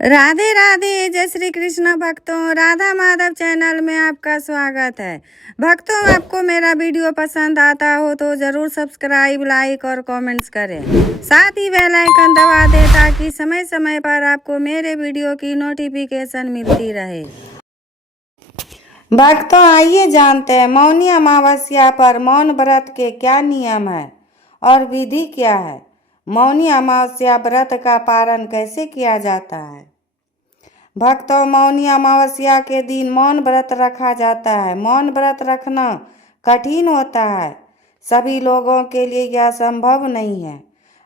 राधे राधे, जय श्री कृष्ण भक्तों। राधा माधव चैनल में आपका स्वागत है। भक्तों, आपको मेरा वीडियो पसंद आता हो तो ज़रूर सब्सक्राइब, लाइक और कमेंट्स करें। साथ ही बेल आइकन दबा दें ताकि समय समय पर आपको मेरे वीडियो की नोटिफिकेशन मिलती रहे। भक्तों, आइए जानते हैं मौनी अमावस्या पर मौन व्रत के क्या नियम है और विधि क्या है। मौनी अमावस्या व्रत का पालन कैसे किया जाता है। भक्तों, मौनी अमावस्या के दिन मौन व्रत रखा जाता है। मौन व्रत रखना कठिन होता है, सभी लोगों के लिए यह संभव नहीं है।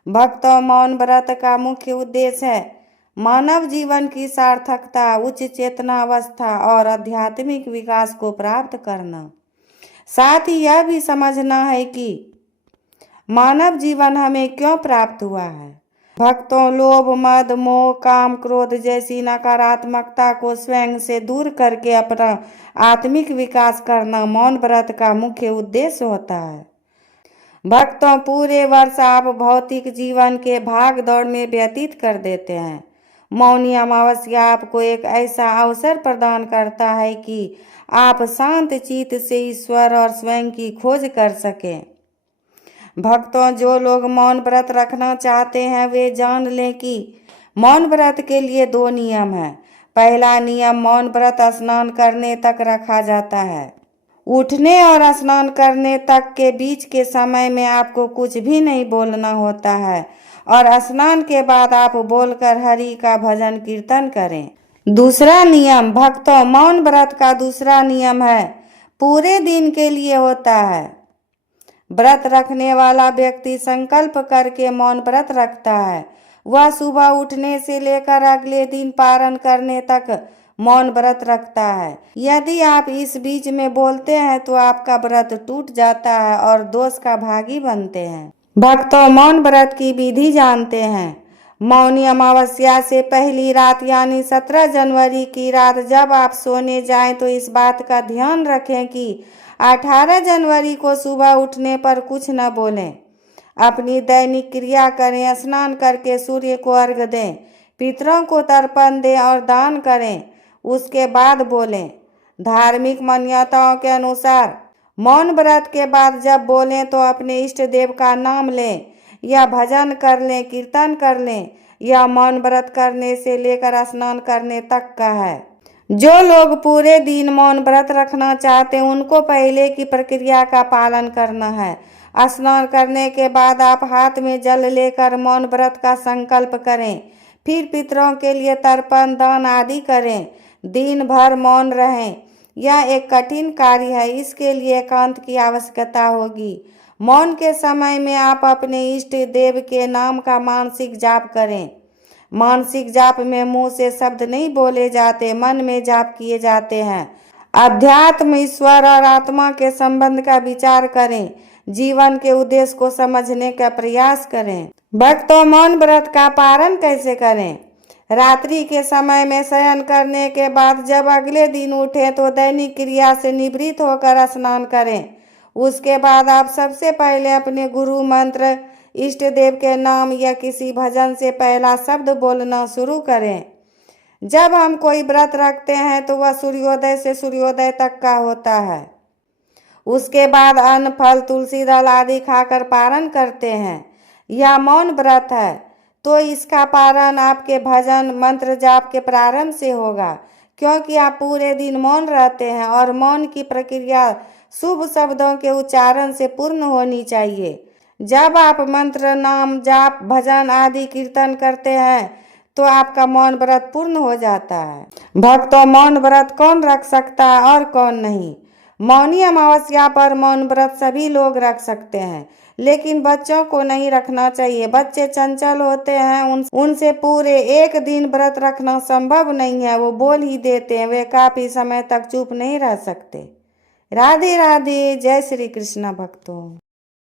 भक्तों, मौन व्रत का मुख्य उद्देश्य है मानव जीवन की सार्थकता, उच्च चेतना अवस्था और आध्यात्मिक विकास को प्राप्त करना। साथ ही यह भी समझना है कि मानव जीवन हमें क्यों प्राप्त हुआ है। भक्तों, लोभ, मद, मोह, काम, क्रोध जैसी नकारात्मकता को स्वयं से दूर करके अपना आत्मिक विकास करना मौन व्रत का मुख्य उद्देश्य होता है। भक्तों, पूरे वर्ष आप भौतिक जीवन के भाग दौड़ में व्यतीत कर देते हैं। मौनी अमावस्या आपको एक ऐसा अवसर प्रदान करता है कि आप शांत चित्त से ईश्वर और स्वयं की खोज कर सकें। भक्तों, जो लोग मौन व्रत रखना चाहते हैं वे जान लें कि मौन व्रत के लिए 2 नियम हैं। पहला नियम, मौन व्रत स्नान करने तक रखा जाता है। उठने और स्नान करने तक के बीच के समय में आपको कुछ भी नहीं बोलना होता है और स्नान के बाद आप बोलकर हरि का भजन कीर्तन करें। दूसरा नियम, भक्तों, मौन व्रत का दूसरा नियम है पूरे दिन के लिए होता है। व्रत रखने वाला व्यक्ति संकल्प करके मौन व्रत रखता है। वह सुबह उठने से लेकर अगले दिन पारण करने तक मौन व्रत रखता है। यदि आप इस बीच में बोलते हैं तो आपका व्रत टूट जाता है और दोष का भागी बनते हैं। भक्तों, मौन व्रत की विधि जानते हैं। मौनी अमावस्या से पहली रात यानी 17 जनवरी की रात जब आप सोने जाएं तो इस बात का ध्यान रखें कि 18 जनवरी को सुबह उठने पर कुछ न बोलें। अपनी दैनिक क्रिया करें, स्नान करके सूर्य को अर्घ्य दें, पितरों को तर्पण दें और दान करें, उसके बाद बोलें। धार्मिक मान्यताओं के अनुसार मौन व्रत के बाद जब बोलें तो अपने इष्ट देव का नाम लें या भजन कर लें, कीर्तन कर लें। यह मौन व्रत करने से लेकर स्नान करने तक का है। जो लोग पूरे दिन मौन व्रत रखना चाहते हैं उनको पहले की प्रक्रिया का पालन करना है। स्नान करने के बाद आप हाथ में जल लेकर मौन व्रत का संकल्प करें, फिर पितरों के लिए तर्पण, दान आदि करें। दिन भर मौन रहें। यह एक कठिन कार्य है, इसके लिए एकांत की आवश्यकता होगी। मौन के समय में आप अपने इष्ट देव के नाम का मानसिक जाप करें। मानसिक जाप में मुंह से शब्द नहीं बोले जाते, मन में जाप किए जाते हैं। अध्यात्म, ईश्वर और आत्मा के संबंध का विचार करें। जीवन के उद्देश्य को समझने का प्रयास करें। भक्तों, मौन व्रत का पारण कैसे करें। रात्रि के समय में शयन करने के बाद जब अगले दिन उठें तो दैनिक क्रिया से निवृत्त होकर स्नान करें। उसके बाद आप सबसे पहले अपने गुरु मंत्र, इष्ट देव के नाम या किसी भजन से पहला शब्द बोलना शुरू करें। जब हम कोई व्रत रखते हैं तो वह सूर्योदय से सूर्योदय तक का होता है। उसके बाद अन्न, फल, तुलसी दल आदि खाकर पारण करते हैं। यह मौन व्रत है तो इसका पारण आपके भजन मंत्र जाप के प्रारंभ से होगा, क्योंकि आप पूरे दिन मौन रहते हैं और मौन की प्रक्रिया शुभ शब्दों के उच्चारण से पूर्ण होनी चाहिए। जब आप मंत्र, नाम, जाप, भजन आदि कीर्तन करते हैं तो आपका मौन व्रत पूर्ण हो जाता है। भक्तों, मौन व्रत कौन रख सकता है और कौन नहीं। मौनी अमावस्या पर मौन व्रत सभी लोग रख सकते हैं, लेकिन बच्चों को नहीं रखना चाहिए। बच्चे चंचल होते हैं, उनसे पूरे एक दिन व्रत रखना संभव नहीं है। वो बोल ही देते हैं, वे काफी समय तक चुप नहीं रह सकते। राधे राधे, जय श्री कृष्ण भक्तों।